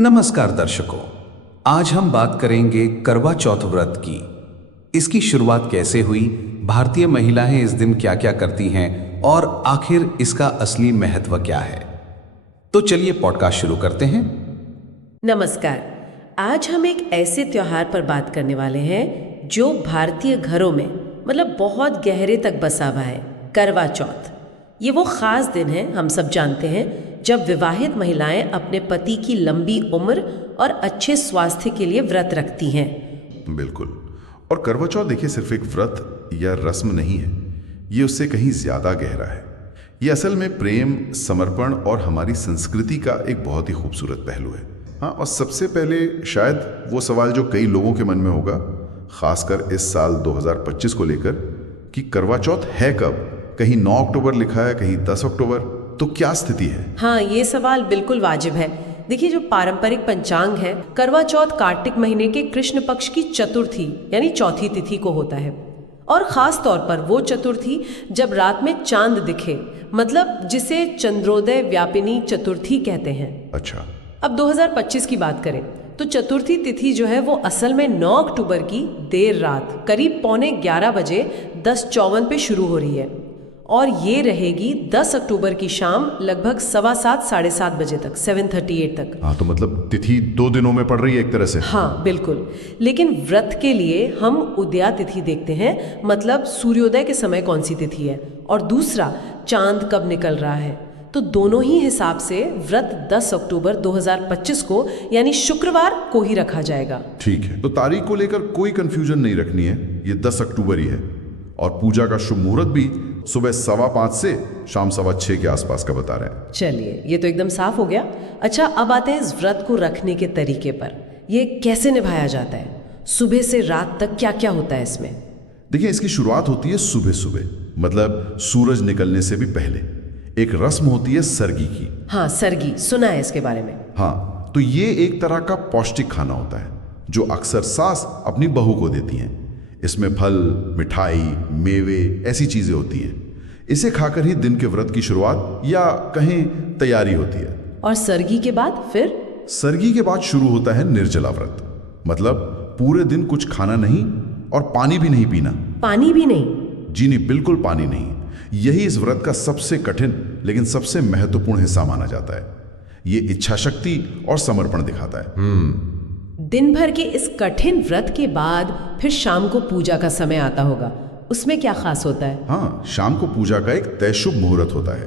नमस्कार दर्शकों, आज हम बात करेंगे करवा चौथ व्रत की। इसकी शुरुआत कैसे हुई, भारतीय महिलाएं इस दिन क्या क्या करती हैं और आखिर इसका असली महत्व क्या है। तो चलिए पॉडकास्ट शुरू करते हैं। नमस्कार। आज हम एक ऐसे त्योहार पर बात करने वाले हैं जो भारतीय घरों में बहुत गहरे तक बसा हुआ है, करवा चौथ। ये वो खास दिन है, हम सब जानते हैं, जब विवाहित महिलाएं अपने पति की लंबी उम्र और अच्छे स्वास्थ्य के लिए व्रत रखती हैं। बिल्कुल। और करवा चौथ देखिए सिर्फ एक व्रत या रस्म नहीं है, ये उससे कहीं ज्यादा गहरा है। ये असल में प्रेम, समर्पण और हमारी संस्कृति का एक बहुत ही खूबसूरत पहलू है। हाँ, और सबसे पहले शायद वो सवाल जो कई लोगों के मन में होगा, खासकर इस साल 2025 को लेकर, कि करवा चौथ है कब? कहीं 9 अक्टूबर लिखा है, कहीं 10 अक्टूबर, तो क्या स्थिति है? हाँ, ये सवाल बिल्कुल वाजिब है। देखिए, जो पारंपरिक पंचांग है, करवा चौथ कार्तिक महीने के कृष्ण पक्ष की चतुर्थी यानी चौथी तिथि को होता है। और खास तौर पर वो चतुर्थी जब रात में चांद दिखे, जिसे चंद्रोदय व्यापिनी चतुर्थी कहते हैं। अच्छा। अब 2025 की बात करें तो चतुर्थी तिथि जो है वो असल में 9 अक्टूबर की देर रात करीब 11:15 बजे 10:54 पे शुरू हो रही है और ये रहेगी 10 अक्टूबर की शाम लगभग 7:15 साढ़े 7 बजे तक, 7:38 तक। हाँ, तो तिथि 2 दिनों में पड़ रही है एक तरह से। हाँ बिल्कुल, लेकिन व्रत के लिए हम उदया तिथि देखते हैं, सूर्योदय के समय कौन सी तिथि है, और दूसरा चांद कब निकल रहा है। तो दोनों ही हिसाब से व्रत 10 अक्टूबर 2025 को यानी शुक्रवार को ही रखा जाएगा। ठीक है, तो तारीख को लेकर कोई कंफ्यूजन नहीं रखनी है, ये 10 अक्टूबर ही है। और पूजा का शुभ मुहूर्त भी सुबह 5:15 से शाम 6:15 के आसपास का बता रहे हैं। चलिए, ये तो एकदम साफ हो गया। अच्छा, अब आते हैं इस व्रत को रखने के तरीके पर। ये कैसे निभाया जाता है? सुबह से रात तक क्या क्या होता है इसमें? देखिए, इसकी शुरुआत होती है सुबह सुबह, सूरज निकलने से भी पहले। एक रस्म होती है सरगी की। हाँ, सरगी सुना है इसके बारे में। हाँ, तो ये एक तरह का पौष्टिक खाना होता है जो अक्सर सास अपनी बहू को देती हैं। इसमें फल, मिठाई, मेवे, ऐसी चीजें होती हैं। इसे खाकर ही दिन के व्रत की शुरुआत या कहें तैयारी होती है। और सरगी के बाद फिर? सरगी के बाद शुरू होता है निर्जला व्रत, पूरे दिन कुछ खाना नहीं और पानी भी नहीं पीना। पानी भी नहीं? जी नहीं, बिल्कुल पानी नहीं। यही इस व्रत का सबसे कठिन लेकिन सबसे महत्वपूर्ण हिस्सा माना जाता है। ये इच्छा शक्ति और समर्पण दिखाता है। दिन भर के इस कठिन व्रत के बाद फिर शाम को पूजा का समय आता होगा, उसमें क्या खास होता है? हाँ, शाम को पूजा का एक तय शुभ मुहूर्त होता है।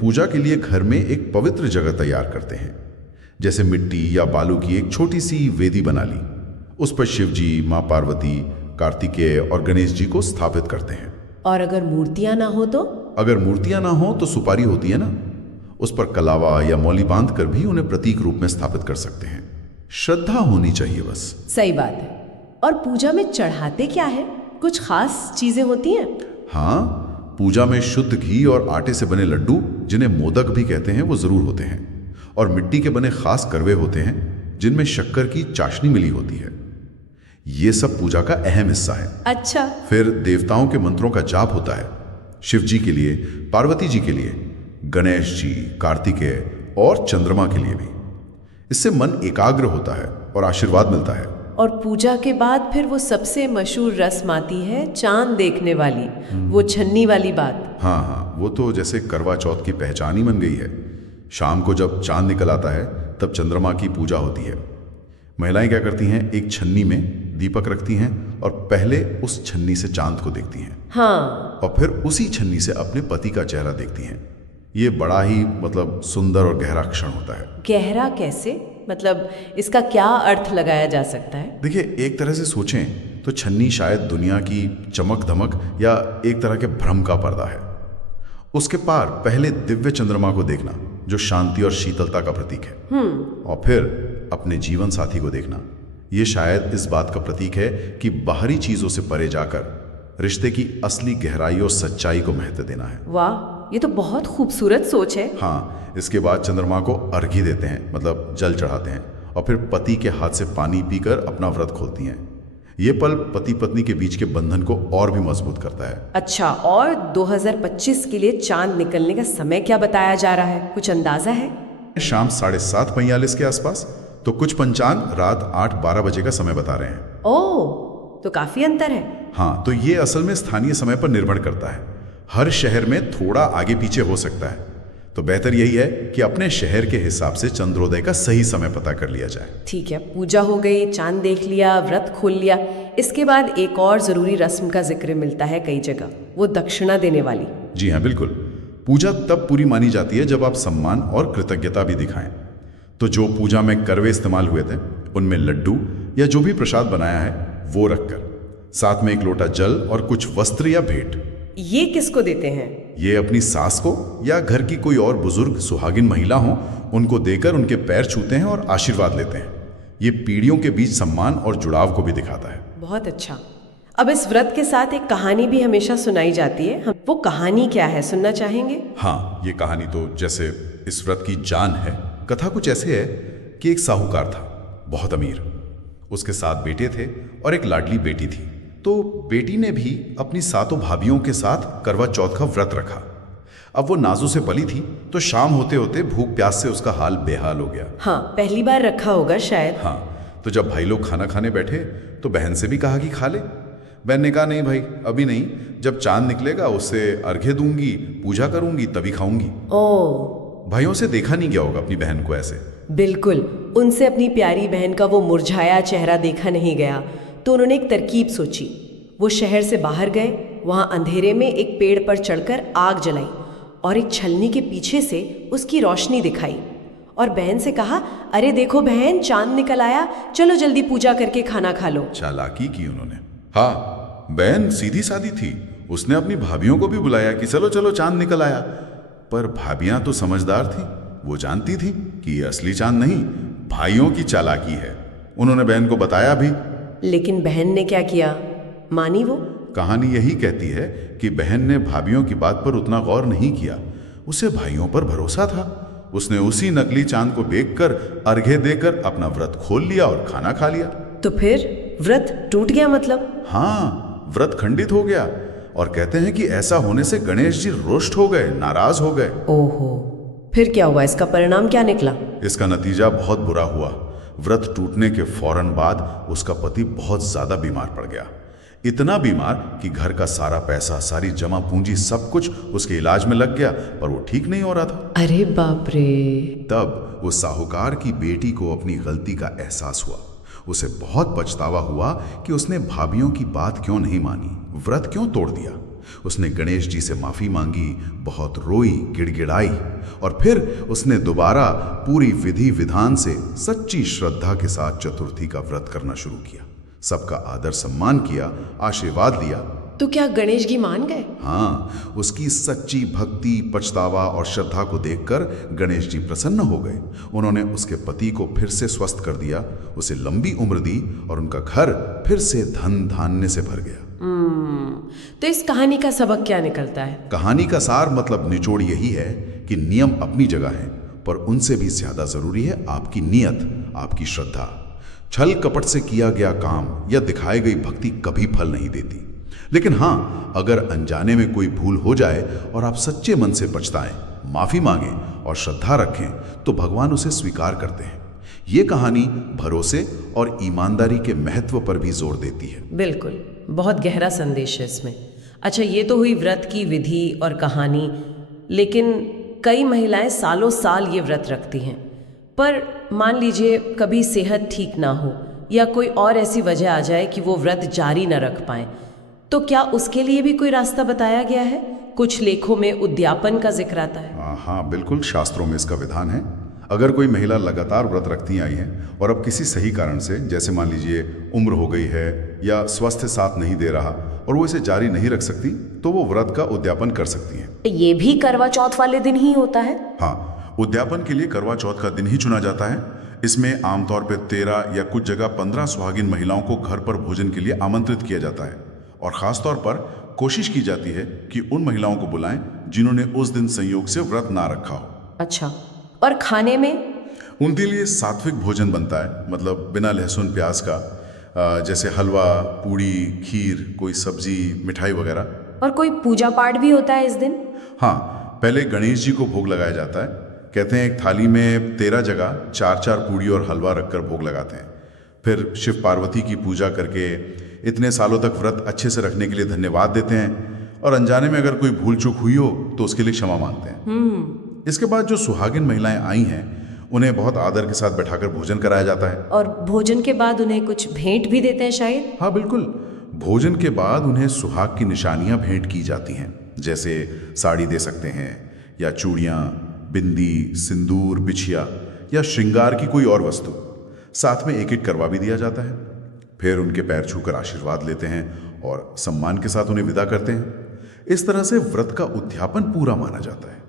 पूजा के लिए घर में एक पवित्र जगह तैयार करते हैं, जैसे मिट्टी या बालू की एक छोटी सी वेदी बना ली। उस पर शिव जी, माँ पार्वती, कार्तिकेय और गणेश जी को स्थापित करते हैं। और अगर मूर्तियां ना हो तो? अगर मूर्तियां ना हो तो सुपारी होती है ना, उस पर कलावा या मौली बांध कर भी उन्हें प्रतीक रूप में स्थापित कर सकते हैं। श्रद्धा होनी चाहिए बस। सही बात है। और पूजा में चढ़ाते क्या है? कुछ खास चीजें होती हैं? हाँ, पूजा में शुद्ध घी और आटे से बने लड्डू, जिन्हें मोदक भी कहते हैं, वो जरूर होते हैं। और मिट्टी के बने खास करवे होते हैं जिनमें शक्कर की चाशनी मिली होती है। ये सब पूजा का अहम हिस्सा है। अच्छा। फिर देवताओं के मंत्रों का जाप होता है, शिव जी के लिए, पार्वती जी के लिए, गणेश जी, कार्तिकेय और चंद्रमा के लिए भी। इससे मन एकाग्र होता है और आशीर्वाद मिलता है। और पूजा के बाद फिर वो सबसे मशहूर रस्म आती है, चांद देखने वाली, वो छन्नी वाली बात। हाँ, वो तो जैसे करवा चौथ की पहचान ही बन गई है। शाम को जब चांद निकल आता है तब चंद्रमा की पूजा होती है। महिलाएं क्या करती हैं, एक छन्नी में दीपक रखती हैं और पहले उस छन्नी से चांद को देखती हैं। हाँ। और फिर उसी छन्नी से अपने पति का चेहरा देखती हैं। ये बड़ा ही सुंदर और गहरा क्षण होता है। गहरा कैसे? इसका क्या अर्थ लगाया जा सकता है? देखिए, एक तरह से सोचें तो छन्नी शायद दुनिया की चमक धमक या एक तरह के भ्रम का पर्दा है। उसके पार पहले दिव्य चंद्रमा को देखना, जो शांति और शीतलता का प्रतीक है। और फिर अपने जीवन साथी को देखना, ये शायद इस बात का प्रतीक है कि बाहरी चीजों से परे जाकर रिश्ते की असली गहराई और सच्चाई को महत्व देना है। वाह, ये तो बहुत खूबसूरत सोच है। हाँ, इसके बाद चंद्रमा को अर्घ्य देते हैं, जल चढ़ाते हैं, और फिर पति के हाथ से पानी पीकर अपना व्रत खोलती हैं। ये पल पति पत्नी के बीच के बंधन को और भी मजबूत करता है। अच्छा, और 2025 के लिए चांद निकलने का समय क्या बताया जा रहा है? कुछ अंदाजा है? शाम 7:45 के आसपास, तो कुछ पंचांग रात 8-12 बजे का समय बता रहे हैं। ओह, तो काफी अंतर है। हाँ, तो ये असल में स्थानीय समय पर निर्भर करता है। हर शहर में थोड़ा आगे पीछे हो सकता है, तो बेहतर यही है कि अपने शहर के हिसाब से चंद्रोदय का सही समय पता कर लिया जाए। ठीक है, पूजा हो गई, चांद देख लिया, व्रत खोल लिया। इसके बाद एक और जरूरी रस्म का जिक्र मिलता है कई जगह, वो दक्षिणा देने वाली। जी हाँ, बिल्कुल। पूजा तब पूरी मानी जाती है जब आप सम्मान और कृतज्ञता भी दिखाएं। तो जो पूजा में करवे इस्तेमाल हुए थे, उनमें लड्डू या जो भी प्रसाद बनाया है वो रखकर, साथ में एक लोटा जल और कुछ वस्त्र या भेंट। ये किसको देते हैं? ये अपनी सास को या घर की कोई और बुजुर्ग सुहागिन महिला हो, उनको देकर उनके पैर छूते हैं और आशीर्वाद लेते हैं। ये पीढ़ियों के बीच सम्मान और जुड़ाव को भी दिखाता है। बहुत अच्छा। अब इस व्रत के साथ एक कहानी भी हमेशा सुनाई जाती है, वो कहानी क्या है, सुनना चाहेंगे? हाँ, ये कहानी तो जैसे इस व्रत की जान है। कथा कुछ ऐसे है कि एक साहूकार था, बहुत अमीर। उसके 7 बेटे थे और एक लाडली बेटी थी। तो बेटी ने भी अपनी 7 भाभियों के साथ करवा चौथ का व्रत रखा। अब वो नाजू से पली थी, तो शाम होते होते भूख प्यास से उसका हाल बेहाल हो गया। हाँ, पहली बार रखा होगा शायद। हाँ, तो जब भाई लोग खाना खाने बैठे तो बहन से भी कहा कि खा ले। बहन ने कहा, नहीं भाई, अभी नहीं, जब चांद निकलेगा उससे अर्घ्य दूंगी, पूजा करूंगी, तभी खाऊंगी। ओह, भाइयों से देखा नहीं गया होगा अपनी बहन को ऐसे। बिल्कुल, उनसे अपनी प्यारी बहन का वो मुरझाया चेहरा देखा नहीं गया, तो उन्होंने एक तरकीब सोची। वो शहर से बाहर गए, वहां अंधेरे में एक पेड़ पर चढ़कर आग जलाई और एक छलनी के पीछे से उसकी रोशनी दिखाई और बहन से कहा, अरे देखो बहन, चांद निकल आया, चलो जल्दी पूजा करके खाना खा लो। चालाकी की उन्होंने। हाँ, बहन सीधी सादी थी। उसने अपनी भाभियों को भी बुलाया कि चलो चलो चांद निकल आया। पर भाभियां तो समझदार थी, वो जानती थी कि ये असली चांद नहीं, भाइयों की चालाकी है। उन्होंने बहन को बताया भी। लेकिन बहन ने क्या किया, मानी वो? कहानी यही कहती है कि बहन ने भाभियों की बात पर उतना गौर नहीं किया। उसे भाइयों पर भरोसा था। उसने उसी नकली चांद को देखकर अर्घ्य देकर अपना व्रत खोल लिया और खाना खा लिया। तो फिर व्रत टूट गया मतलब? हाँ, व्रत खंडित हो गया। और कहते हैं कि ऐसा होने से गणेश जी रुष्ट हो गए, नाराज हो गए। ओहो, फिर क्या हुआ? इसका परिणाम क्या निकला? इसका नतीजा बहुत बुरा हुआ। व्रत टूटने के फौरन बाद उसका पति बहुत ज्यादा बीमार पड़ गया। इतना बीमार कि घर का सारा पैसा, सारी जमा पूंजी, सब कुछ उसके इलाज में लग गया, पर वो ठीक नहीं हो रहा था। अरे बाप रे। तब उस साहूकार की बेटी को अपनी गलती का एहसास हुआ। उसे बहुत पछतावा हुआ कि उसने भाभियों की बात क्यों नहीं मानी, व्रत क्यों तोड़ दिया। उसने गणेश जी से माफी मांगी, बहुत रोई, गिड़गिड़ाई और फिर उसने दोबारा पूरी विधि विधान से सच्ची श्रद्धा के साथ चतुर्थी का व्रत करना शुरू किया। सबका आदर सम्मान किया, आशीर्वाद दिया। तो क्या गणेश जी मान गए? हाँ, उसकी सच्ची भक्ति, पछतावा और श्रद्धा को देखकर गणेश जी प्रसन्न हो गए। उन्होंने उसके पति को फिर से स्वस्थ कर दिया, उसे लंबी उम्र दी और उनका घर फिर से धन धान्य से भर गया। तो इस कहानी का सबक क्या निकलता है? कहानी का सार मतलब निचोड़ यही है कि नियम अपनी जगह है, पर उनसे भी ज्यादा जरूरी है आपकी नीयत, आपकी श्रद्धा। छल कपट से किया गया काम या दिखाई गई भक्ति कभी फल नहीं देती। लेकिन हाँ, अगर अनजाने में कोई भूल हो जाए और आप सच्चे मन से पछताएं, माफी मांगें और श्रद्धा रखें, तो भगवान उसे स्वीकार करते हैं। ये कहानी भरोसे और ईमानदारी के महत्व पर भी जोर देती है। बिल्कुल, बहुत गहरा संदेश है इसमें। अच्छा, ये तो हुई व्रत की विधि और कहानी, लेकिन कई महिलाएं सालों साल ये व्रत रखती हैं। पर मान लीजिए कभी सेहत ठीक ना हो या कोई और ऐसी वजह आ जाए कि वो व्रत जारी न रख पाए, तो क्या उसके लिए भी कोई रास्ता बताया गया है? कुछ लेखों में उद्यापन का जिक्र आता है। हाँ, बिल्कुल, शास्त्रों में इसका विधान है। अगर कोई महिला लगातार व्रत रखती आई है और अब किसी सही कारण से, जैसे मान लीजिए उम्र हो गई है या स्वास्थ्य साथ नहीं दे रहा और वो इसे जारी नहीं रख सकती, तो वो व्रत का उद्यापन कर सकती हैं। ये भी करवा चौथ वाले दिन ही होता है? हाँ, उद्यापन के लिए करवा चौथ का दिन ही चुना जाता है। इसमें आमतौर पर 13 या कुछ जगह 15 सुहागिन महिलाओं को घर पर भोजन के लिए आमंत्रित किया जाता है और खासतौर पर कोशिश की जाती है कि उन महिलाओं को बुलाएं जिन्होंने उस दिन संयोग से व्रत ना रखा हो। अच्छा, और खाने में? उनके लिए सात्विक भोजन बनता है, मतलब बिना लहसुन प्याज का, जैसे हलवा, पूड़ी, खीर, कोई सब्जी, मिठाई वगैरह। और कोई पूजा पाठ भी होता है इस दिन? हाँ, पहले गणेश जी को भोग लगाया जाता है, कहते हैं एक थाली में 13 जगह 4-4 पूड़ी और हलवा रखकर भोग लगाते हैं। फिर शिव पार्वती की पूजा करके इतने सालों तक व्रत अच्छे से रखने के लिए धन्यवाद देते हैं और अनजाने में अगर कोई भूल चूक हुई हो तो उसके लिए क्षमा मांगते हैं। इसके बाद जो सुहागिन महिलाएं आई हैं उन्हें बहुत आदर के साथ बैठाकर भोजन कराया जाता है। और भोजन के बाद उन्हें कुछ भेंट भी देते हैं शायद। हाँ बिल्कुल, भोजन के बाद उन्हें सुहाग की निशानियां भेंट की जाती हैं, जैसे साड़ी दे सकते हैं या चूड़ियां, बिंदी, सिंदूर, बिछिया या श्रृंगार की कोई और वस्तु। साथ में एक करवा भी दिया जाता है। फिर उनके पैर छूकर आशीर्वाद लेते हैं और सम्मान के साथ उन्हें विदा करते हैं। इस तरह से व्रत का उद्यापन पूरा माना जाता है।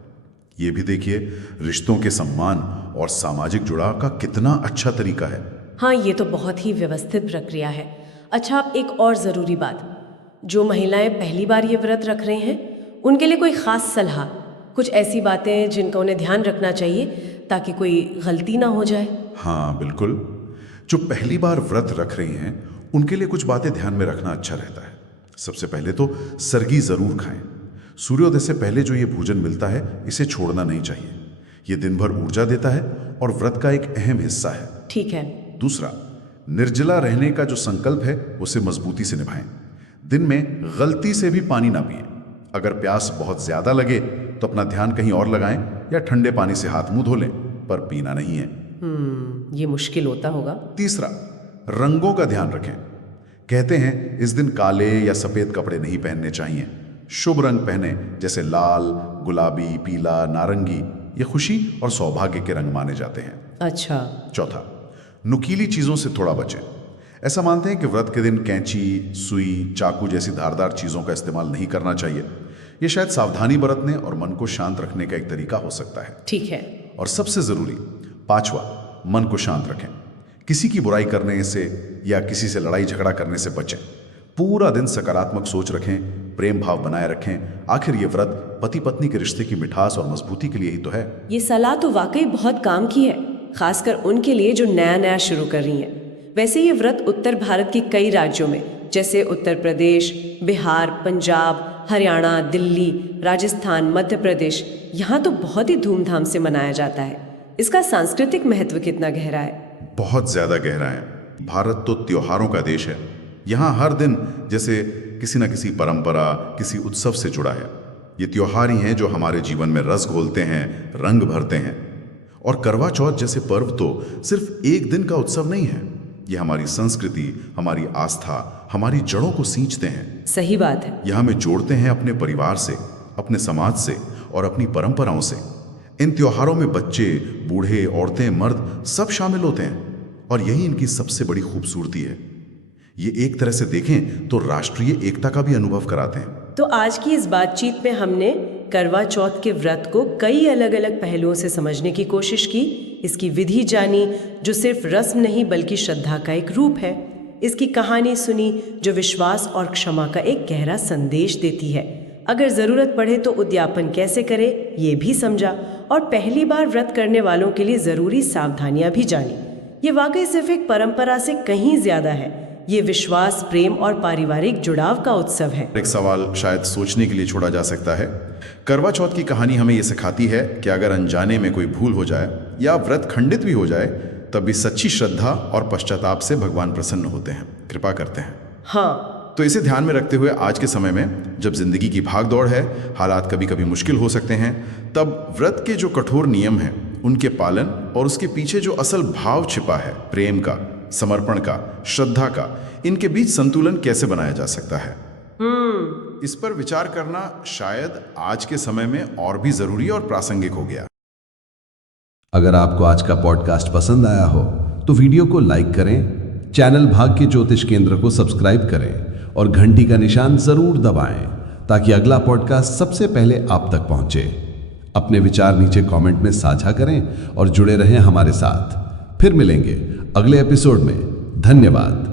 ये भी देखिए, रिश्तों के सम्मान और सामाजिक जुड़ाव का कितना अच्छा तरीका है। हाँ, ये तो बहुत ही व्यवस्थित प्रक्रिया है। अच्छा, अब एक और ज़रूरी बात, जो महिलाएं पहली बार ये व्रत रख रही हैं उनके लिए कोई ख़ास सलाह, कुछ ऐसी बातें जिनका उन्हें ध्यान रखना चाहिए ताकि कोई गलती ना हो जाए। हाँ बिल्कुल, जो पहली बार व्रत रख रही हैं उनके लिए कुछ बातें ध्यान में रखना अच्छा रहता है। सबसे पहले तो सरगी ज़रूर खाएं। सूर्योदय से पहले जो ये भोजन मिलता है इसे छोड़ना नहीं चाहिए। ये दिन भर ऊर्जा देता है और व्रत का एक अहम हिस्सा है। ठीक है। दूसरा, निर्जला रहने का जो संकल्प है उसे मजबूती से निभाएं। दिन में गलती से भी पानी ना पिएं। अगर प्यास बहुत ज्यादा लगे तो अपना ध्यान कहीं और लगाएं या ठंडे पानी से हाथ मुंह धो लें, पर पीना नहीं है। ये मुश्किल होता होगा। तीसरा, रंगों का ध्यान रखें। कहते हैं इस दिन काले या सफेद कपड़े नहीं पहनने चाहिए। शुभ रंग पहने, जैसे लाल, गुलाबी, पीला, नारंगी। ये खुशी और सौभाग्य के रंग माने जाते हैं। अच्छा। चौथा, नुकीली चीजों से थोड़ा बचें। ऐसा मानते हैं कि व्रत के दिन कैंची, सुई, चाकू जैसी धारदार चीजों का इस्तेमाल नहीं करना चाहिए। ये शायद सावधानी बरतने और मन को शांत रखने का एक तरीका हो सकता है। ठीक है। और सबसे जरूरी, पांचवा, मन को शांत रखें। किसी की बुराई करने से या किसी से लड़ाई झगड़ा करने से बचें। पूरा दिन सकारात्मक सोच रखें, प्रेम भाव बनाए रखें। आखिर ये व्रत पति पत्नी के रिश्ते की मिठास और मजबूती के लिए ही तो है। ये सलाह तो वाकई बहुत काम की है, खासकर उनके लिए जो नया नया शुरू कर रही हैं। वैसे ये व्रत उत्तर भारत के कई राज्यों में, जैसे उत्तर प्रदेश, बिहार, पंजाब, हरियाणा, दिल्ली, राजस्थान, मध्य प्रदेश, यहाँ तो बहुत ही धूमधाम से मनाया जाता है। इसका सांस्कृतिक महत्व कितना गहरा है? बहुत ज्यादा गहरा है। भारत तो त्योहारों का देश है। यहाँ हर दिन जैसे किसी न किसी परंपरा, किसी उत्सव से जुड़ा है। ये त्योहार ही हैं जो हमारे जीवन में रस घोलते हैं, रंग भरते हैं। और करवा चौथ जैसे पर्व तो सिर्फ एक दिन का उत्सव नहीं है। ये हमारी संस्कृति, हमारी आस्था, हमारी जड़ों को सींचते हैं। सही बात है। यह हमें जोड़ते हैं अपने परिवार से, अपने समाज से और अपनी परंपराओं से। इन त्योहारों में बच्चे, बूढ़े, औरतें, मर्द सब शामिल होते हैं और यही इनकी सबसे बड़ी खूबसूरती है। ये एक तरह से देखें तो राष्ट्रीय एकता का भी अनुभव कराते हैं। तो आज की इस बातचीत में हमने करवा चौथ के व्रत को कई अलग अलग पहलुओं से समझने की कोशिश की। इसकी विधि जानी, जो सिर्फ रस्म नहीं बल्कि श्रद्धा का एक रूप है। इसकी कहानी सुनी, जो विश्वास और क्षमा का एक गहरा संदेश देती है। अगर ज़रूरत पड़े तो उद्यापन कैसे करें ये भी समझा, और पहली बार व्रत करने वालों के लिए ज़रूरी सावधानियां भी जानी। ये वाकई सिर्फ एक परंपरा से कहीं ज़्यादा है। ये विश्वास, प्रेम और पारिवारिक जुड़ाव का उत्सव है। एक सवाल शायद सोचने के लिए छोड़ा जा सकता है। करवा चौथ की कहानी हमें ये सिखाती है कि अगर अनजाने में कोई भूल हो जाए या व्रत खंडित भी हो जाए, तब भी सच्ची श्रद्धा और पश्चाताप से भगवान प्रसन्न होते हैं, कृपा करते हैं। हाँ, तो इसे ध्यान में रखते हुए आज के समय में जब जिंदगी की भाग दौड़ है, हालात कभी कभी मुश्किल हो सकते हैं, तब व्रत के जो कठोर नियम हैं उनके पालन और उसके पीछे जो असल भाव छिपा है, प्रेम का, समर्पण का, श्रद्धा का, इनके बीच संतुलन कैसे बनाया जा सकता है, इस पर विचार करना शायद आज के समय में और भी जरूरी और प्रासंगिक हो गया। अगर आपको आज का पॉडकास्ट पसंद आया हो तो वीडियो को लाइक करें, चैनल भाग्य ज्योतिष केंद्र को सब्सक्राइब करें और घंटी का निशान जरूर दबाएं ताकि अगला पॉडकास्ट सबसे पहले आप तक पहुंचे। अपने विचार नीचे कमेंट में साझा करें और जुड़े रहें हमारे साथ। फिर मिलेंगे अगले एपिसोड में। धन्यवाद।